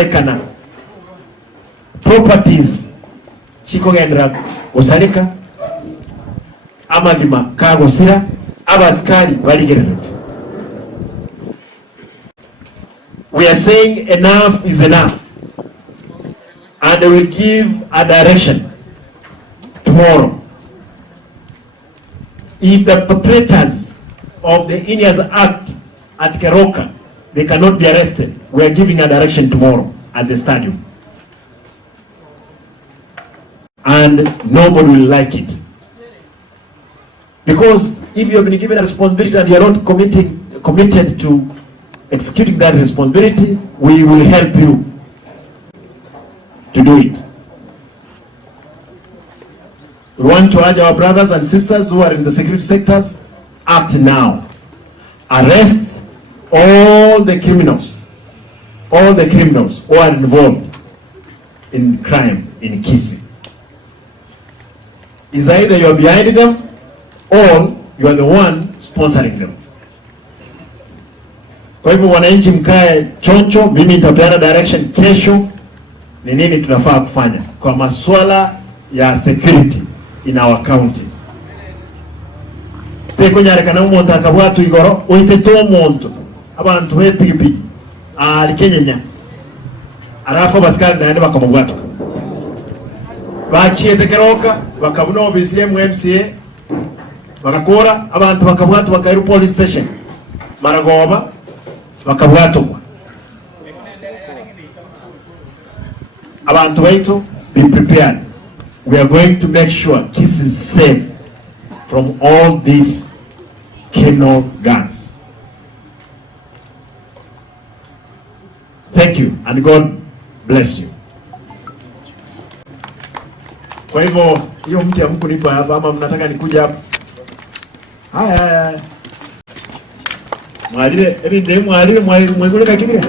yarekana properties chiko gendera osarika amagima kagosira abaskari baligererete. We are saying enough is enough, and we will give a direction tomorrow. If the perpetrators of the India's Act at Keroka, they cannot be arrested, we are giving a direction tomorrow at the stadium. And nobody will like it. Because if you have been given a responsibility and you are not committed to executing that responsibility, we will help you to do it. We want to urge our brothers and sisters who are in the security sectors, act now. Arrest all the criminals who are involved in crime in Kisii. Is either you are behind them or you are the one sponsoring them. Kwa hivyo wananchi mkae choncho, mimi nitapeana direction kesho ni nini tunafaa kufanya kwa masuala ya security in our county. Teko nyarekana umuntu akabwatu igoro oiteto omuntu abantu bepigipigi alikenyenya arafa basikari naende bakamubwatu bachiete Keroka bakabuna obisi MCA bakakora abantu bakabwatu bakairu police station Maragoba bakabwatu abantu baitu be prepared. We are going to make sure Kisii is safe from all these criminal gangs. Thank you and God bless you. Kwa hivyo hiyo mtu amku nipa hapa ama mnataka nikuja hapa? Haya. Mwalile, mwalile mwekule kakibia.